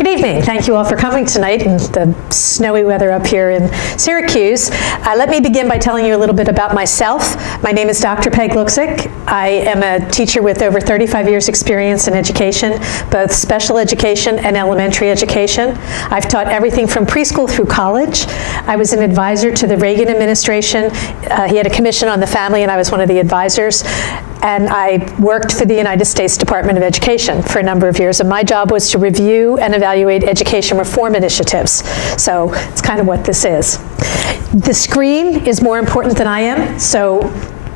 Good evening. Thank you all for coming tonight in the snowy weather up here in Syracuse. Let me begin by telling you a little bit about myself. My name is Dr. Peg Luksik. I am a teacher with over 35 years experience in education, both special education and elementary education. I've taught everything from preschool through college. I was an advisor to the Reagan administration. He had a commission on the family and I was one of the advisors. And I worked for the United States Department of Education for a number of years, and my job was to review and evaluate education reform initiatives. So it's kind of what this is. The screen is more important than I am, so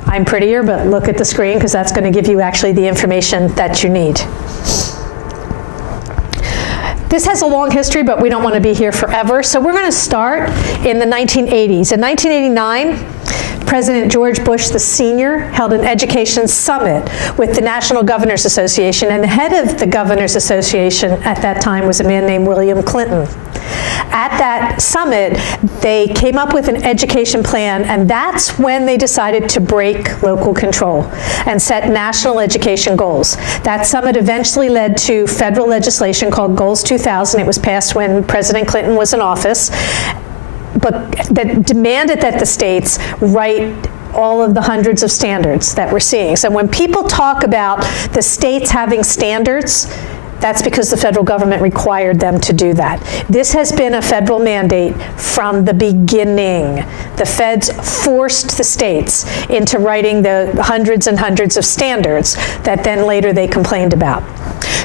I'm prettier, but look at the screen because that's going to give you actually the information that you need. This has a long history, but we don't want to be here forever, so we're going to start in the 1980s. In 1989, President George Bush the Sr. held an education summit with the National Governors Association, and the head of the Governors Association at that time was a man named William Clinton. At that summit, they came up with an education plan, and that's when they decided to break local control and set national education goals. That summit eventually led to federal legislation called Goals 2000. It was passed when President Clinton was in office, but that demanded that the states write all of the hundreds of standards that we're seeing. So when people talk about the states having standards, that's because the federal government required them to do that. This has been a federal mandate from the beginning. The feds forced the states into writing the hundreds and hundreds of standards that then later they complained about.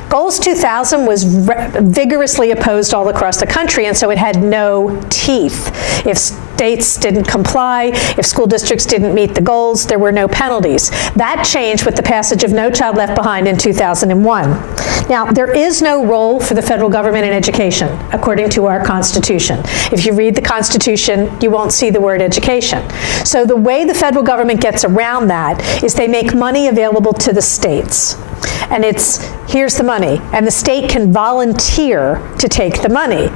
Goals 2000 was vigorously opposed all across the country, and so it had no teeth. If states didn't comply, if school districts didn't meet the goals, there were no penalties. That changed with the passage of No Child Left Behind in 2001. Now, there is no role for the federal government in education, according to our Constitution. If you read the Constitution, you won't see the word education. So the way the federal government gets around that is they make money available to the states. And here's the money, and the state can volunteer to take the money.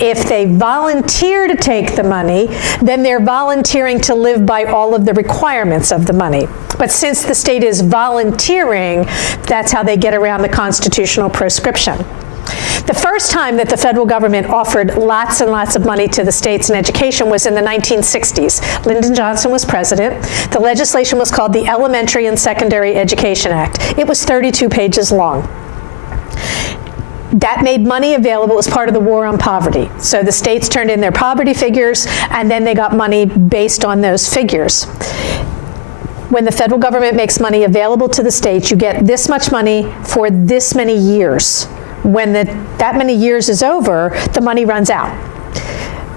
If they volunteer to take the money, then they're volunteering to live by all of the requirements of the money. But since the state is volunteering, that's how they get around the constitutional proscription. The first time that the federal government offered lots and lots of money to the states in education was in the 1960s. Lyndon Johnson was president. The legislation was called the Elementary and Secondary Education Act. It was 32 pages long. That made money available as part of the war on poverty. So the states turned in their poverty figures, and then they got money based on those figures. When the federal government makes money available to the states, you get this much money for this many years. When that many years is over, the money runs out.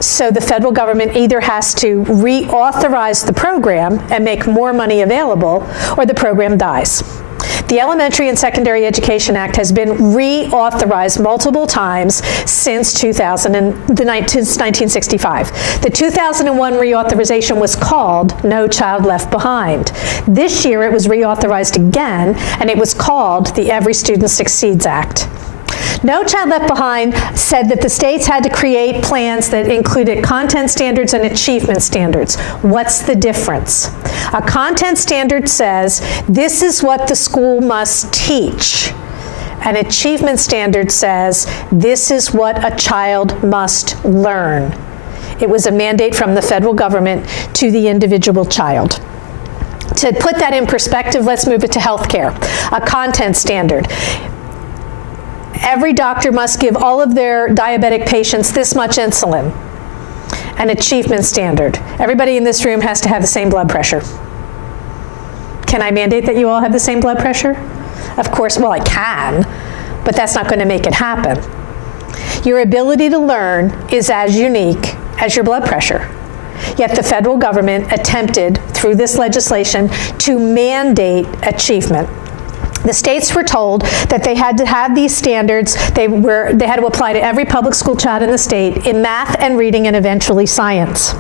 So the federal government either has to reauthorize the program and make more money available, or the program dies. The Elementary and Secondary Education Act has been reauthorized multiple times since 1965. The 2001 reauthorization was called No Child Left Behind. This year it was reauthorized again, and it was called the Every Student Succeeds Act. No Child Left Behind said that the states had to create plans that included content standards and achievement standards. What's the difference? A content standard says this is what the school must teach. An achievement standard says this is what a child must learn. It was a mandate from the federal government to the individual child. To put that in perspective, let's move it to healthcare. A content standard. Every doctor must give all of their diabetic patients this much insulin. An achievement standard. Everybody in this room has to have the same blood pressure. Can I mandate that you all have the same blood pressure? Of course, well, I can, but that's not going to make it happen. Your ability to learn is as unique as your blood pressure. Yet the federal government attempted, through this legislation, to mandate achievement. The states were told that they had to have these standards. They had to apply to every public school child in the state in math and reading and eventually science.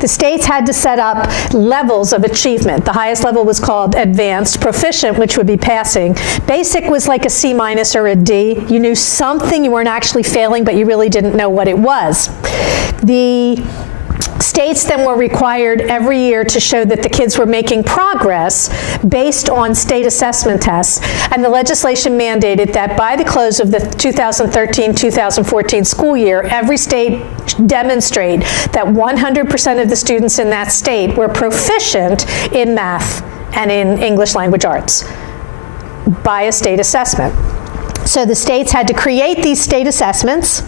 The states had to set up levels of achievement. The highest level was called advanced, proficient, which would be passing. Basic was like a C- or a D. You knew something, you weren't actually failing, but you really didn't know what it was. The States then were required every year to show that the kids were making progress based on state assessment tests, and the legislation mandated that by the close of the 2013-2014 school year, every state demonstrate that 100% of the students in that state were proficient in math and in English language arts by a state assessment. So the states had to create these state assessments,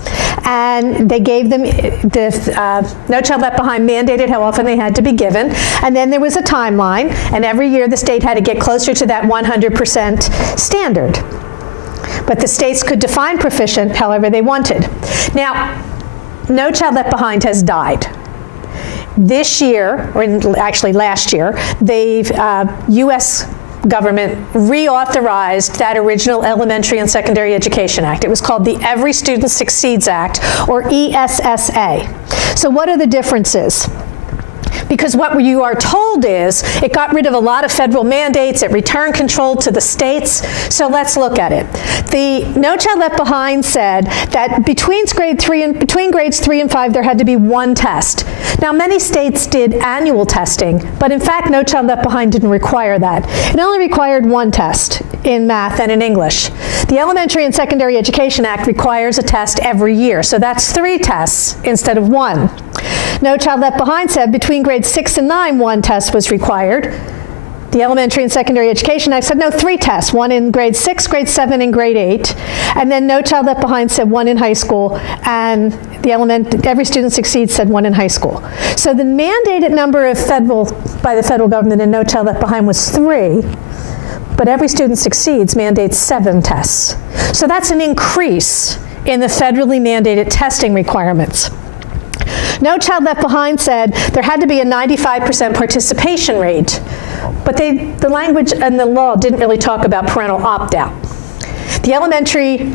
and they gave them, No Child Left Behind mandated how often they had to be given, and then there was a timeline, and every year the state had to get closer to that 100% standard. But the states could define proficient however they wanted. Now, No Child Left Behind has died. This year, or actually last year, the U.S. government reauthorized that original Elementary and Secondary Education Act. It was called the Every Student Succeeds Act, or ESSA. So what are the differences? Because what you are told is it got rid of a lot of federal mandates, it returned control to the states. So let's look at it. The No Child Left Behind said that between grades 3 and 5 there had to be one test. Now many states did annual testing, but in fact No Child Left Behind didn't require that. It only required one test in math and in English. The Elementary and Secondary Education Act requires a test every year, so that's 3 tests instead of 1. No Child Left Behind said between grades 6 and 9, 1 test was required. The Elementary and Secondary Education Act said no, 3 tests, 1 in grade 6, grade 7, and grade 8. And then No Child Left Behind said 1 in high school, and Every Student Succeeds said 1 in high school. So the mandated number of by the federal government in No Child Left Behind was 3, but Every Student Succeeds mandates 7 tests. So that's an increase in the federally mandated testing requirements. No Child Left Behind said there had to be a 95% participation rate, but the language and the law didn't really talk about parental opt-out. The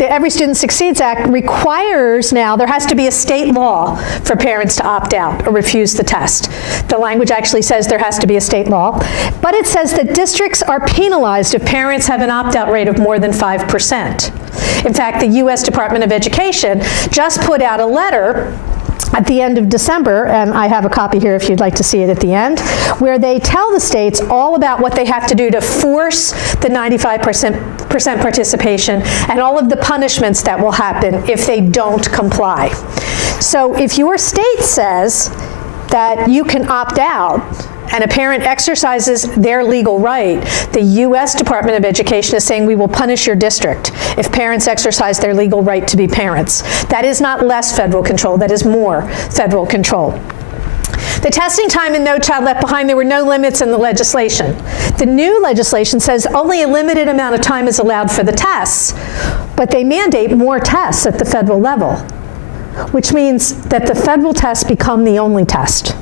Every Student Succeeds Act requires now there has to be a state law for parents to opt out or refuse the test. The language actually says there has to be a state law, but it says that districts are penalized if parents have an opt-out rate of more than 5%. In fact, the U.S. Department of Education just put out a letter at the end of December, and I have a copy here if you'd like to see it at the end, where they tell the states all about what they have to do to force the 95% participation and all of the punishments that will happen if they don't comply. So if your state says that you can opt out and a parent exercises their legal right, the U.S. Department of Education is saying we will punish your district if parents exercise their legal right to be parents. That is not less federal control, that is more federal control. The testing time in No Child Left Behind, there were no limits in the legislation. The new legislation says only a limited amount of time is allowed for the tests, but they mandate more tests at the federal level, which means that the federal tests become the only test,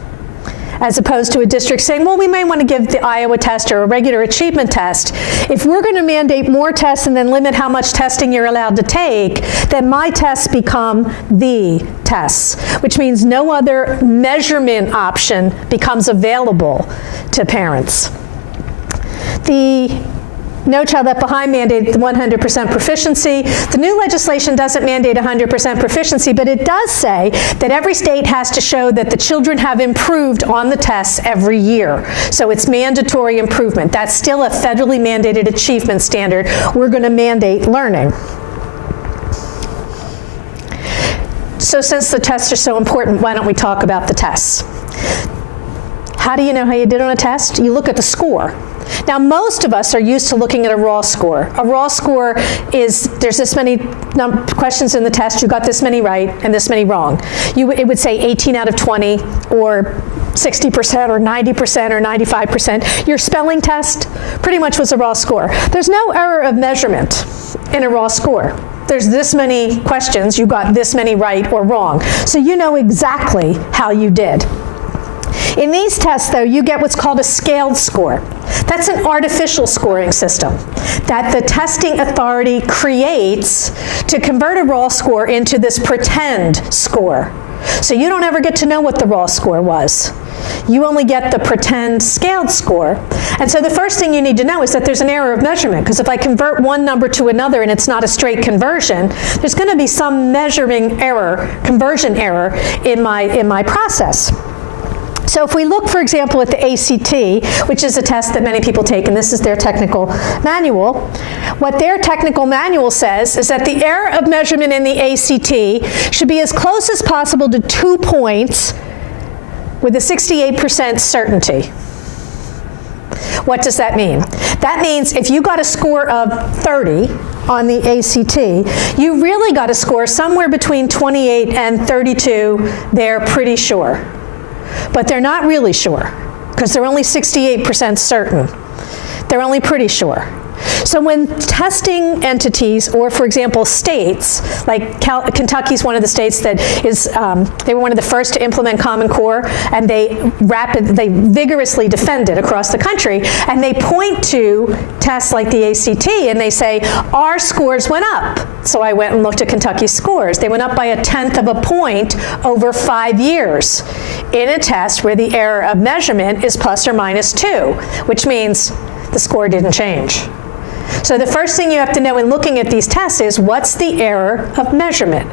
as opposed to a district saying, well, we may want to give the Iowa test or a regular achievement test. If we're going to mandate more tests and then limit how much testing you're allowed to take, then my tests become the tests, which means no other measurement option becomes available to parents. The No Child Left Behind mandated 100% proficiency. The new legislation doesn't mandate 100% proficiency, but it does say that every state has to show that the children have improved on the tests every year. So it's mandatory improvement. That's still a federally mandated achievement standard. We're going to mandate learning. So since the tests are so important, why don't we talk about the tests? How do you know how you did on a test? You look at the score. Now, most of us are used to looking at a raw score. A raw score is, there's this many questions in the test, you got this many right and this many wrong. It would say 18 out of 20, or 60%, or 90%, or 95%. Your spelling test pretty much was a raw score. There's no error of measurement in a raw score. There's this many questions, you got this many right or wrong. So you know exactly how you did. In these tests, though, you get what's called a scaled score. That's an artificial scoring system that the testing authority creates to convert a raw score into this pretend score. So you don't ever get to know what the raw score was. You only get the pretend scaled score. And so the first thing you need to know is that there's an error of measurement, because if I convert one number to another and it's not a straight conversion, there's going to be some measuring error, conversion error in my process. So if we look, for example, at the ACT, which is a test that many people take, and this is their technical manual, what their technical manual says is that the error of measurement in the ACT should be as close as possible to 2 points with a 68% certainty. What does that mean? That means if you got a score of 30 on the ACT, you really got a score somewhere between 28 and 32, they're pretty sure. But they're not really sure, because they're only 68% certain. They're only pretty sure. So when testing entities, or for example states, like Kentucky's one of the states that is, they were one of the first to implement Common Core, and they vigorously defend it across the country, and they point to tests like the ACT, and they say, our scores went up. So I went and looked at Kentucky's scores. They went up by 1/10 of a point over 5 years in a test where the error of measurement is plus or minus 2, which means the score didn't change. So the first thing you have to know in looking at these tests is, what's the error of measurement?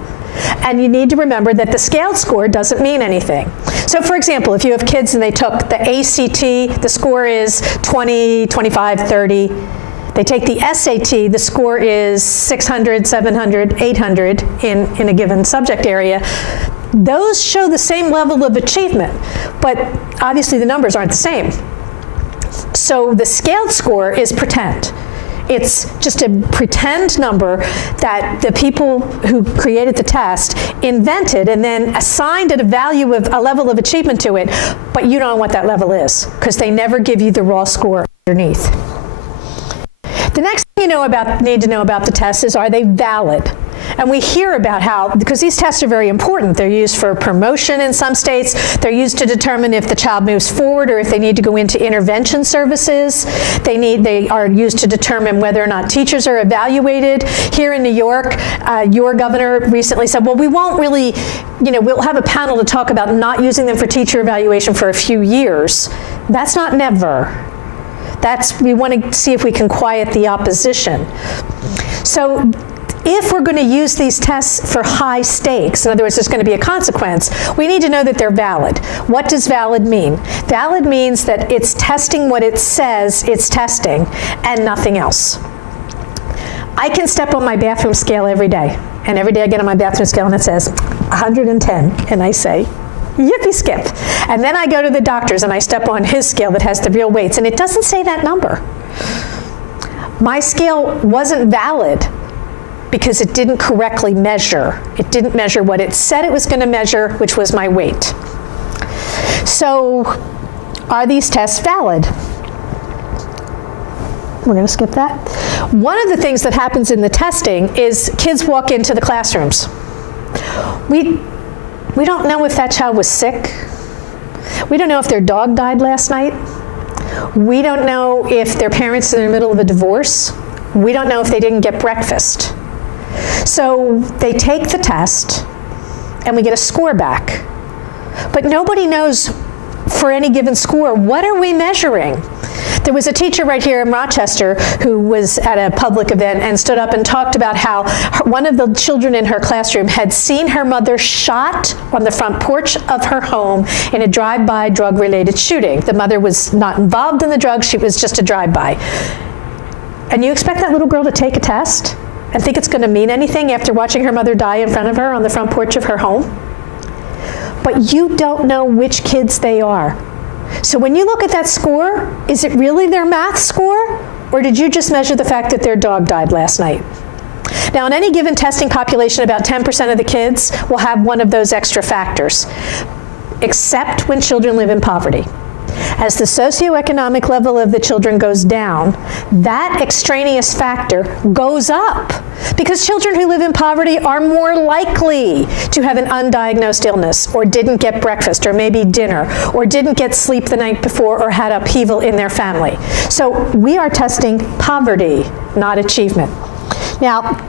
And you need to remember that the scaled score doesn't mean anything. So for example, if you have kids and they took the ACT, the score is 20, 25, 30. They take the SAT, the score is 600, 700, 800 in a given subject area. Those show the same level of achievement, but obviously the numbers aren't the same. So the scaled score is pretend. It's just a pretend number that the people who created the test invented and then assigned a value of a level of achievement to it, but you don't know what that level is, because they never give you the raw score underneath. The next thing you need to know about the tests is, are they valid? And we hear about how, because these tests are very important, they're used for promotion in some states, they're used to determine if the child moves forward or if they need to go into intervention services. They are used to determine whether or not teachers are evaluated. Here in New York, your governor recently said, well, we won't really, we'll have a panel to talk about not using them for teacher evaluation for a few years. That's not never. We want to see if we can quiet the opposition. So if we're going to use these tests for high stakes, in other words, there's going to be a consequence, we need to know that they're valid. What does valid mean? Valid means that it's testing what it says it's testing and nothing else. I can step on my bathroom scale every day, and every day I get on my bathroom scale and it says 110, and I say, yippee skip. And then I go to the doctor's and I step on his scale that has the real weights, and it doesn't say that number. My scale wasn't valid because it didn't correctly measure. It didn't measure what it said it was going to measure, which was my weight. So, are these tests valid? We're going to skip that. One of the things that happens in the testing is kids walk into the classrooms. We don't know if that child was sick. We don't know if their dog died last night. We don't know if their parents are in the middle of a divorce. We don't know if they didn't get breakfast. So they take the test, and we get a score back. But nobody knows for any given score, what are we measuring? There was a teacher right here in Rochester who was at a public event and stood up and talked about how one of the children in her classroom had seen her mother shot on the front porch of her home in a drive-by drug-related shooting. The mother was not involved in the drugs, she was just a drive-by. And you expect that little girl to take a test and think it's going to mean anything after watching her mother die in front of her on the front porch of her home? But you don't know which kids they are. So when you look at that score, is it really their math score? Or did you just measure the fact that their dog died last night? Now, in any given testing population, about 10% of the kids will have one of those extra factors, except when children live in poverty. As the socioeconomic level of the children goes down, that extraneous factor goes up, because children who live in poverty are more likely to have an undiagnosed illness, or didn't get breakfast, or maybe dinner, or didn't get sleep the night before, or had upheaval in their family. So we are testing poverty, not achievement. Now,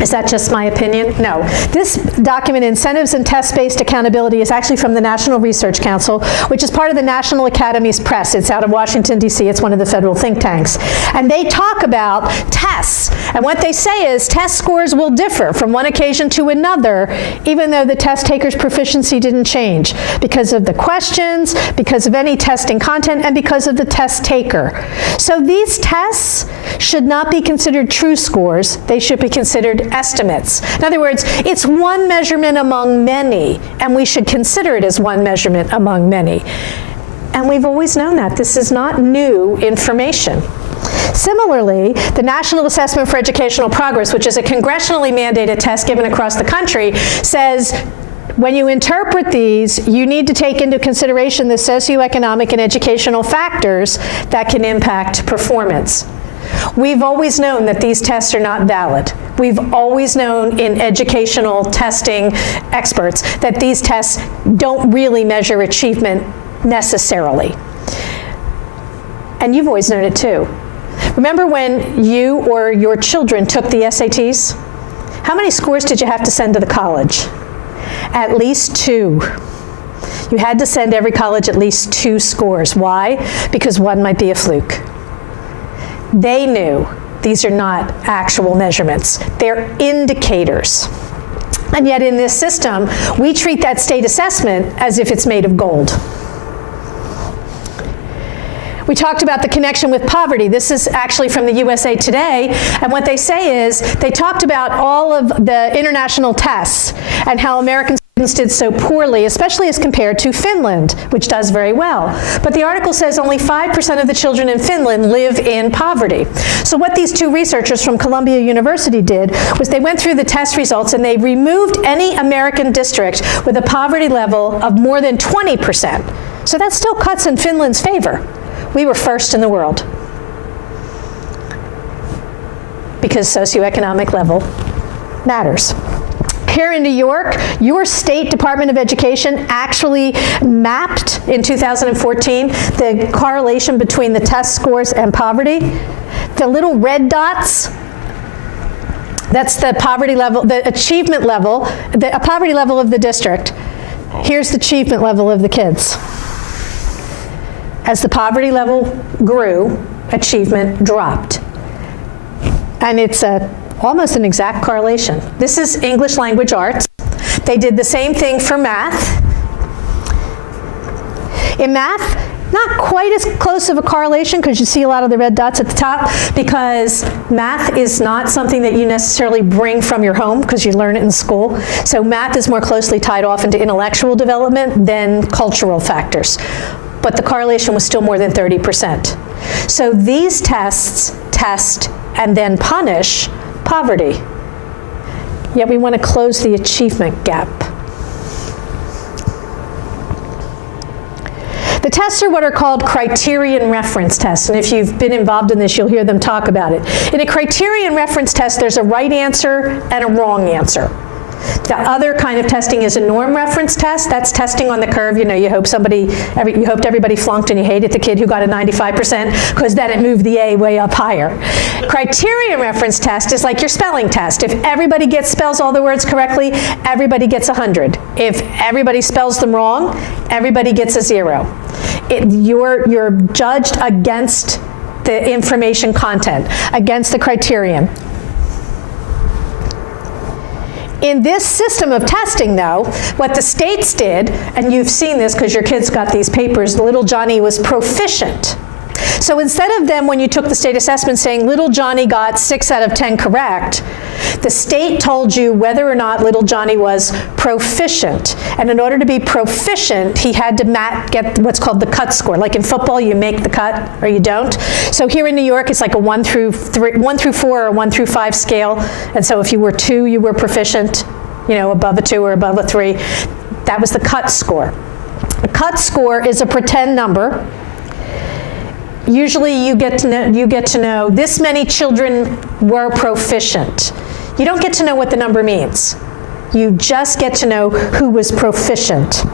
Is that just my opinion? No. This document, Incentives and Test-Based Accountability, is actually from the National Research Council, which is part of the National Academy's Press. It's out of Washington, D.C. It's one of the federal think tanks. And they talk about tests. And what they say is test scores will differ from one occasion to another, even though the test taker's proficiency didn't change, because of the questions, because of any testing content, and because of the test taker. So these tests should not be considered true scores. They should be considered estimates. In other words, it's one measurement among many, and we should consider it as one measurement among many. And we've always known that. This is not new information. Similarly, the National Assessment for Educational Progress, which is a congressionally mandated test given across the country, says when you interpret these, you need to take into consideration the socioeconomic and educational factors that can impact performance. We've always known that these tests are not valid. We've always known in educational testing experts that these tests don't really measure achievement necessarily. And you've always known it too. Remember when you or your children took the SATs? How many scores did you have to send to the college? At least 2. You had to send every college at least 2 scores. Why? Because one might be a fluke. They knew these are not actual measurements. They're indicators. And yet in this system, we treat that state assessment as if it's made of gold. We talked about the connection with poverty. This is actually from the USA Today, and what they say is they talked about all of the international tests and how American students did so poorly, especially as compared to Finland, which does very well. But the article says only 5% of the children in Finland live in poverty. So what these 2 researchers from Columbia University did was they went through the test results and they removed any American district with a poverty level of more than 20%. So that still cuts in Finland's favor. We were first in the world because socioeconomic level matters. Here in New York, your state Department of Education actually mapped in 2014 the correlation between the test scores and poverty. The little red dots, that's the poverty level, the achievement level, the poverty level of the district. Here's the achievement level of the kids. As the poverty level grew, achievement dropped. And it's almost an exact correlation. This is English language arts. They did the same thing for math. In math, not quite as close of a correlation because you see a lot of the red dots at the top, because math is not something that you necessarily bring from your home because you learn it in school. So math is more closely tied off into intellectual development than cultural factors. But the correlation was still more than 30%. So these tests test and then punish poverty. Yet we want to close the achievement gap. The tests are what are called criterion reference tests, and if you've been involved in this, you'll hear them talk about it. In a criterion reference test, there's a right answer and a wrong answer. The other kind of testing is a norm reference test. That's testing on the curve. You know, you hoped everybody flunked and you hated the kid who got a 95% because then it moved the A way up higher. Criterion reference test is like your spelling test. If everybody spells all the words correctly, everybody gets 100. If everybody spells them wrong, everybody gets a 0. You're judged against the information content, against the criterion. In this system of testing, though, what the states did, and you've seen this because your kids got these papers, little Johnny was proficient. So instead of them, when you took the state assessment, saying little Johnny got 6 out of 10 correct, the state told you whether or not little Johnny was proficient. And in order to be proficient, he had to get what's called the cut score. Like in football, you make the cut or you don't. So here in New York, it's like a 1 through 4 or 1 through 5 scale. And so if you were 2, you were proficient, above a 2 or above a 3. That was the cut score. A cut score is a pretend number. Usually you get to know this many children were proficient. You don't get to know what the number means. You just get to know who was proficient.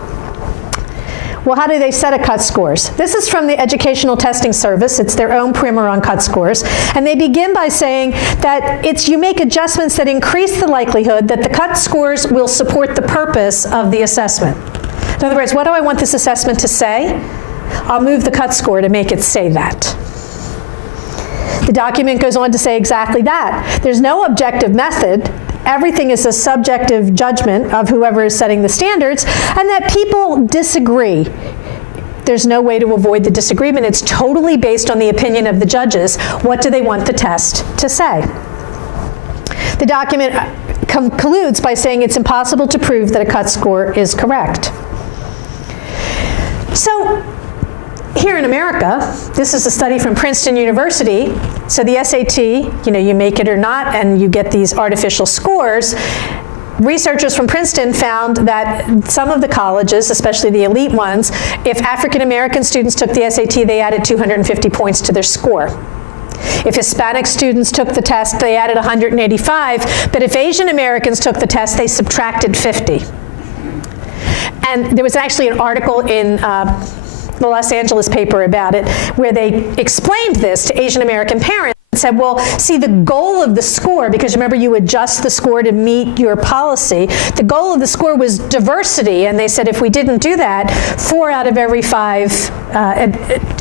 Well, how do they set a cut scores? This is from the Educational Testing Service. It's their own primer on cut scores. And they begin by saying that you make adjustments that increase the likelihood that the cut scores will support the purpose of the assessment. In other words, what do I want this assessment to say? I'll move the cut score to make it say that. The document goes on to say exactly that. There's no objective method. Everything is a subjective judgment of whoever is setting the standards, and that people disagree. There's no way to avoid the disagreement. It's totally based on the opinion of the judges. What do they want the test to say? The document concludes by saying it's impossible to prove that a cut score is correct. So, here in America, this is a study from Princeton University. So the SAT, you make it or not, and you get these artificial scores. Researchers from Princeton found that some of the colleges, especially the elite ones, if African American students took the SAT, they added 250 points to their score. If Hispanic students took the test, they added 185, but if Asian Americans took the test, they subtracted 50. And there was actually an article in the Los Angeles paper about it, where they explained this to Asian American parents and said, well, see, the goal of the score, because remember you adjust the score to meet your policy, the goal of the score was diversity, and they said if we didn't do that, 4 out of every 5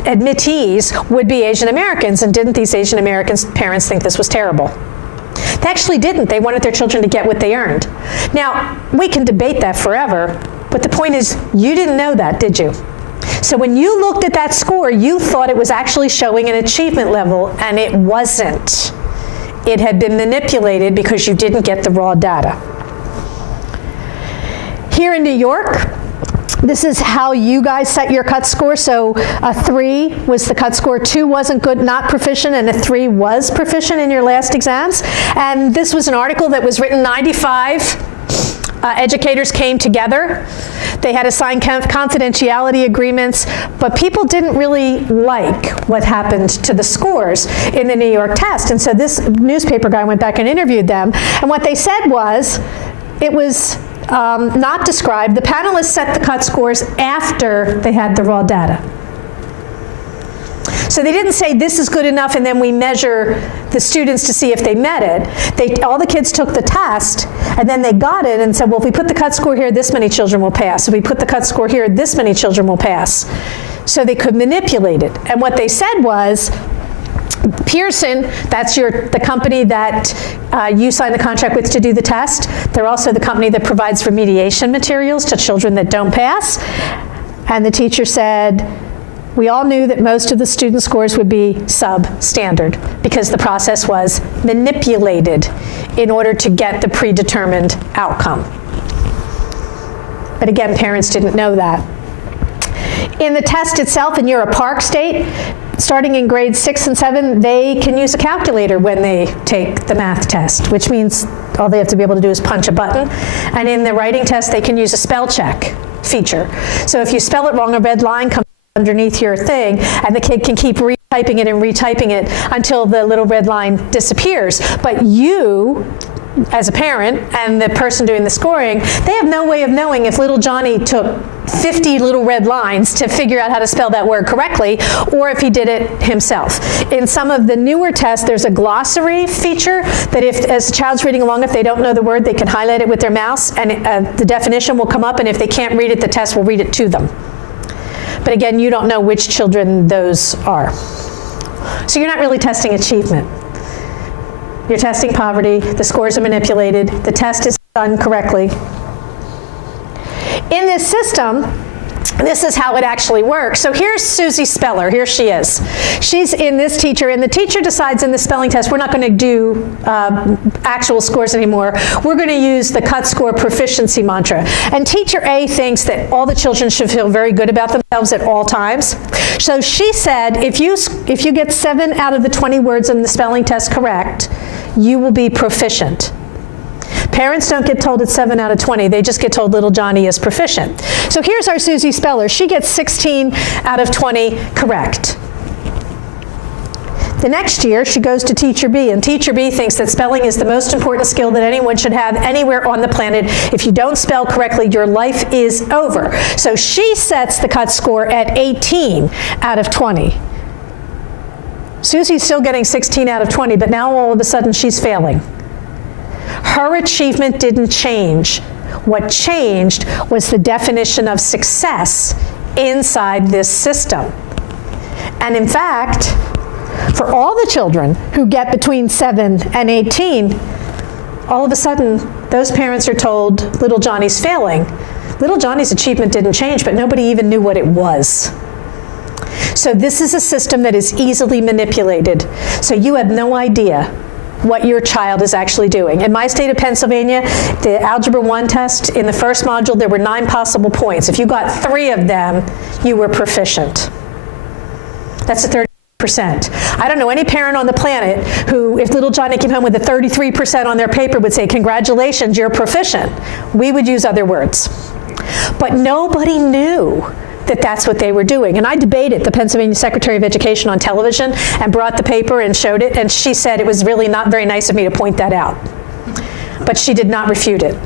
admittees would be Asian Americans, and didn't these Asian American parents think this was terrible? They actually didn't. They wanted their children to get what they earned. Now, we can debate that forever, but the point is, you didn't know that, did you? So when you looked at that score, you thought it was actually showing an achievement level, and it wasn't. It had been manipulated because you didn't get the raw data. Here in New York, this is how you guys set your cut score. So a 3 was the cut score, 2 wasn't good, not proficient, and a 3 was proficient in your last exams. And this was an article that was written 95. Educators came together. They had to sign confidentiality agreements, but people didn't really like what happened to the scores in the New York test. And so this newspaper guy went back and interviewed them. And what they said was, it was not described. The panelists set the cut scores after they had the raw data. So they didn't say this is good enough and then we measure the students to see if they met it. All the kids took the test and then they got it and said, well, if we put the cut score here, this many children will pass. If we put the cut score here, this many children will pass. So they could manipulate it. And what they said was, Pearson, that's the company that you sign the contract with to do the test. They're also the company that provides remediation materials to children that don't pass. And the teacher said, we all knew that most of the student scores would be substandard because the process was manipulated in order to get the predetermined outcome. But again, parents didn't know that. In the test itself, and you're a Park State, starting in grades 6 and 7, they can use a calculator when they take the math test, which means all they have to be able to do is punch a button. And in the writing test, they can use a spell check feature. So if you spell it wrong, a red line comes underneath your thing, and the kid can keep retyping it and retyping it until the little red line disappears. But you, as a parent, and the person doing the scoring, they have no way of knowing if little Johnny took 50 little red lines to figure out how to spell that word correctly, or if he did it himself. In some of the newer tests, there's a glossary feature that if, as the child's reading along, if they don't know the word, they can highlight it with their mouse, and the definition will come up, and if they can't read it, the test will read it to them. But again, you don't know which children those are. So you're not really testing achievement. You're testing poverty, the scores are manipulated, the test is done correctly. In this system, this is how it actually works. So here's Susie Speller, here she is. She's in this teacher, and the teacher decides in the spelling test, we're not going to do actual scores anymore. We're going to use the cut score proficiency mantra. And teacher A thinks that all the children should feel very good about themselves at all times. So she said, if you get 7 out of the 20 words in the spelling test correct, you will be proficient. Parents don't get told it's 7 out of 20. They just get told little Johnny is proficient. So here's our Susie Speller. She gets 16 out of 20 correct. The next year, she goes to Teacher B, and Teacher B thinks that spelling is the most important skill that anyone should have anywhere on the planet. If you don't spell correctly, your life is over. So she sets the cut score at 18 out of 20. Susie's still getting 16 out of 20, but now all of a sudden she's failing. Her achievement didn't change. What changed was the definition of success inside this system. And in fact, for all the children who get between 7 and 18, all of a sudden, those parents are told little Johnny's failing. Little Johnny's achievement didn't change, but nobody even knew what it was. So this is a system that is easily manipulated. So you have no idea what your child is actually doing. In my state of Pennsylvania, the Algebra 1 test, in the first module, there were 9 possible points. If you got 3 of them, you were proficient. That's a 30%. I don't know any parent on the planet who, if little Johnny came home with a 33% on their paper, would say, congratulations, you're proficient. We would use other words. But nobody knew that that's what they were doing. And I debated the Pennsylvania Secretary of Education on television and brought the paper and showed it, and she said it was really not very nice of me to point that out. But she did not refute it.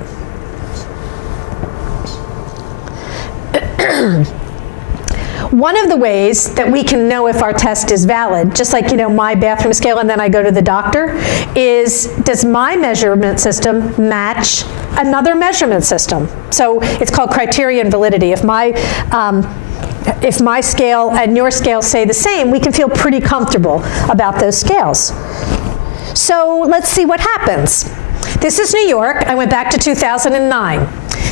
One of the ways that we can know if our test is valid, just like, my bathroom scale and then I go to the doctor, is does my measurement system match another measurement system? So it's called criterion validity. If my scale and your scale say the same, we can feel pretty comfortable about those scales. So let's see what happens. This is New York. I went back to 2009.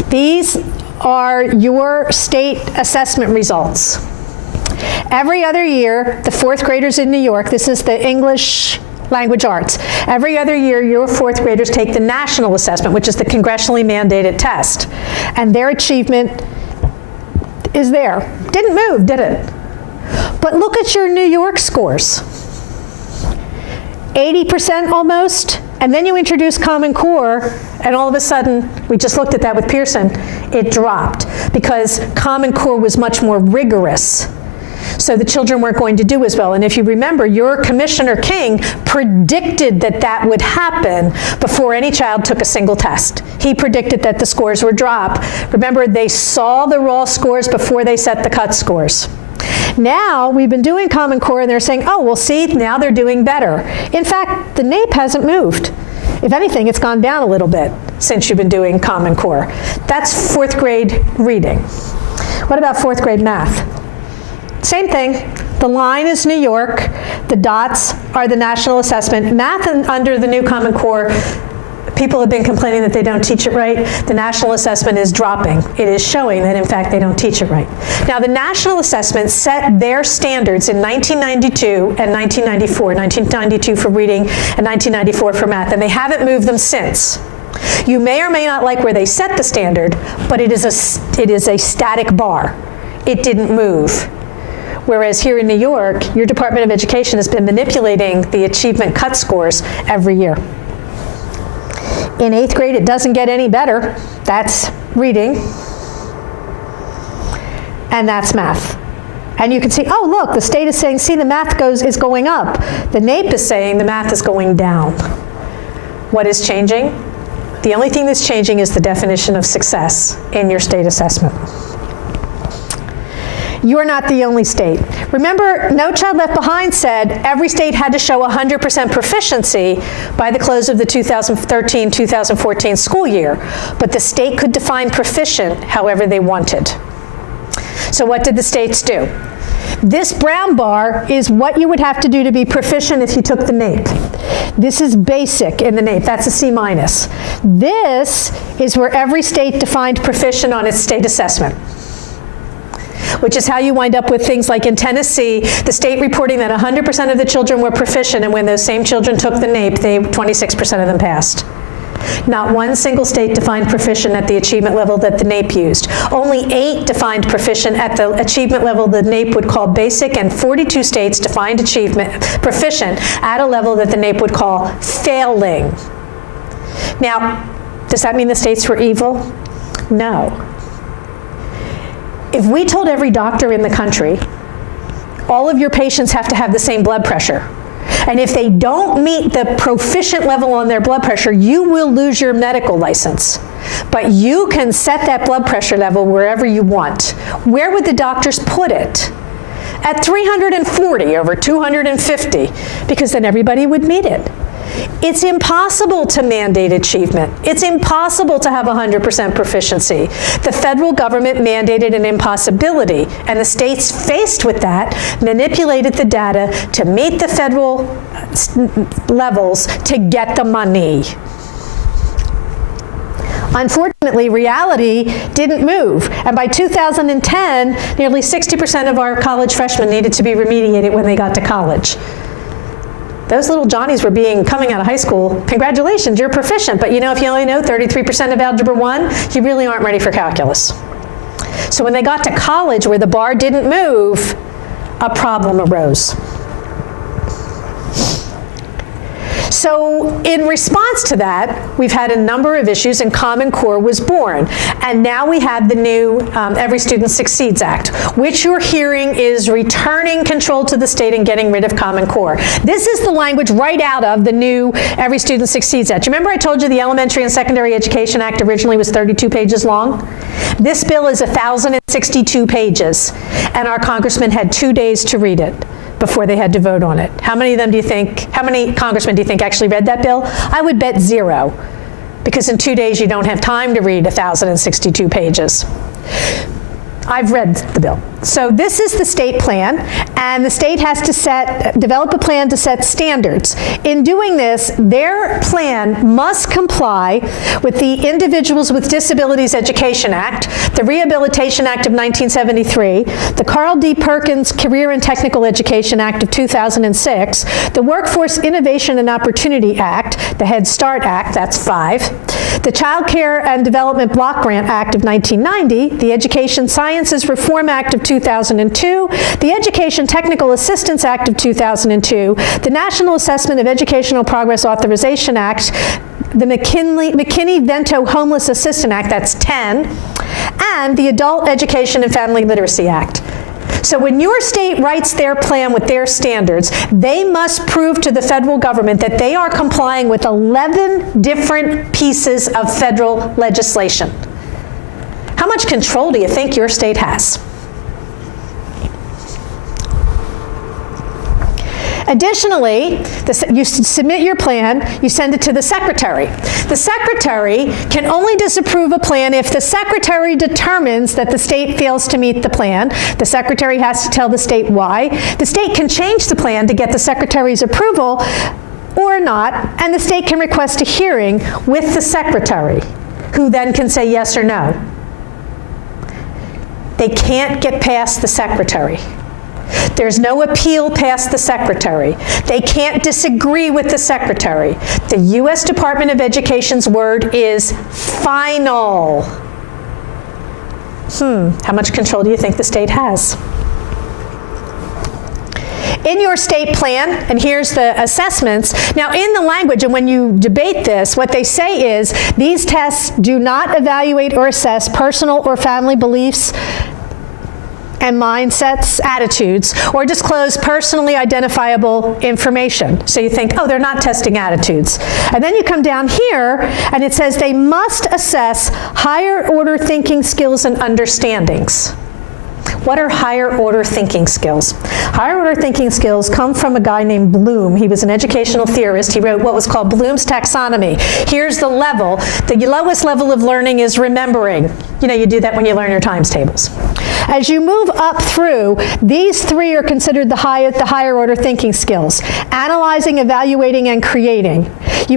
These are your state assessment results. Every other year, the 4th graders in New York, this is the English language arts, every other year your 4th graders take the national assessment, which is the congressionally mandated test. And their achievement is there. Didn't move, did it? But look at your New York scores. 80% almost, and then you introduce Common Core, and all of a sudden, we just looked at that with Pearson, it dropped because Common Core was much more rigorous. So the children weren't going to do as well. And if you remember, your Commissioner King predicted that that would happen before any child took a single test. He predicted that the scores would drop. Remember, they saw the raw scores before they set the cut scores. Now, we've been doing Common Core, and they're saying, oh, well, see, now they're doing better. In fact, the NAEP hasn't moved. If anything, it's gone down a little bit since you've been doing Common Core. That's 4th grade reading. What about 4th grade math? Same thing. The line is New York. The dots are the national assessment. Math under the new Common Core, people have been complaining that they don't teach it right. The national assessment is dropping. It is showing that, in fact, they don't teach it right. Now, the national assessment set their standards in 1992 and 1994. 1992 for reading and 1994 for math, and they haven't moved them since. You may or may not like where they set the standard, but it is a static bar. It didn't move. Whereas here in New York, your Department of Education has been manipulating the achievement cut scores every year. In 8th grade, it doesn't get any better. That's reading. And that's math. And you can see, oh, look, the state is saying, see, the math is going up. The NAEP is saying the math is going down. What is changing? The only thing that's changing is the definition of success in your state assessment. You're not the only state. Remember, No Child Left Behind said every state had to show 100% proficiency by the close of the 2013-2014 school year, but the state could define proficient however they wanted. So what did the states do? This brown bar is what you would have to do to be proficient if you took the NAEP. This is basic in the NAEP. That's a C-. This is where every state defined proficient on its state assessment, which is how you wind up with things like in Tennessee, the state reporting that 100% of the children were proficient, and when those same children took the NAEP, 26% of them passed. Not one single state defined proficient at the achievement level that the NAEP used. Only 8 defined proficient at the achievement level the NAEP would call basic, and 42 states defined proficient at a level that the NAEP would call failing. Now, does that mean the states were evil? No. If we told every doctor in the country, all of your patients have to have the same blood pressure, And if they don't meet the proficient level on their blood pressure, you will lose your medical license. But you can set that blood pressure level wherever you want. Where would the doctors put it? At 340 over 250, because then everybody would meet it. It's impossible to mandate achievement. It's impossible to have 100% proficiency. The federal government mandated an impossibility, and the states faced with that manipulated the data to meet the federal levels to get the money. Unfortunately, reality didn't move, and by 2010, nearly 60% of our college freshmen needed to be remediated when they got to college. Those little Johnnies were coming out of high school. Congratulations, you're proficient, but you know, if you only know 33% of Algebra 1, you really aren't ready for calculus. So when they got to college where the bar didn't move, a problem arose. So in response to that, we've had a number of issues, and Common Core was born. And now we have the new Every Student Succeeds Act, which you're hearing is returning control to the state and getting rid of Common Core. This is the language right out of the new Every Student Succeeds Act. Remember I told you the Elementary and Secondary Education Act originally was 32 pages long? This bill is 1,062 pages, and our congressman had 2 days to read it before they had to vote on it. How many congressmen do you think actually read that bill? I would bet 0, because in 2 days you don't have time to read 1,062 pages. I've read the bill. So this is the state plan, and the state has to develop a plan to set standards. In doing this, their plan must comply with the Individuals with Disabilities Education Act, the Rehabilitation Act of 1973, the Carl D. Perkins Career and Technical Education Act of 2006, the Workforce Innovation and Opportunity Act, the Head Start Act, that's 5, the Child Care and Development Block Grant Act of 1990, the Education Sciences Reform Act of 2002, the Education Technical Assistance Act of 2002, the National Assessment of Educational Progress Authorization Act, the McKinney-Vento Homeless Assistance Act, that's 10, and the Adult Education and Family Literacy Act. So when your state writes their plan with their standards, they must prove to the federal government that they are complying with 11 different pieces of federal legislation. How much control do you think your state has? Additionally, you submit your plan, you send it to the secretary. The secretary can only disapprove a plan if the secretary determines that the state fails to meet the plan. The secretary has to tell the state why. The state can change the plan to get the secretary's approval or not, and the state can request a hearing with the secretary, who then can say yes or no. They can't get past the secretary. There's no appeal past the secretary. They can't disagree with the secretary. The U.S. Department of Education's word is final. How much control do you think the state has? In your state plan, and here's the assessments. Now in the language, and when you debate this, what they say is these tests do not evaluate or assess personal or family beliefs and mindsets, attitudes, or disclose personally identifiable information. So you think, oh, they're not testing attitudes. And then you come down here, and it says they must assess higher order thinking skills and understandings. What are higher order thinking skills? Higher order thinking skills come from a guy named Bloom. He was an educational theorist. He wrote what was called Bloom's taxonomy. Here's the level. The lowest level of learning is remembering. You know, you do that when you learn your times tables. As you move up through, these 3 are considered the higher order thinking skills: analyzing, evaluating, and creating. You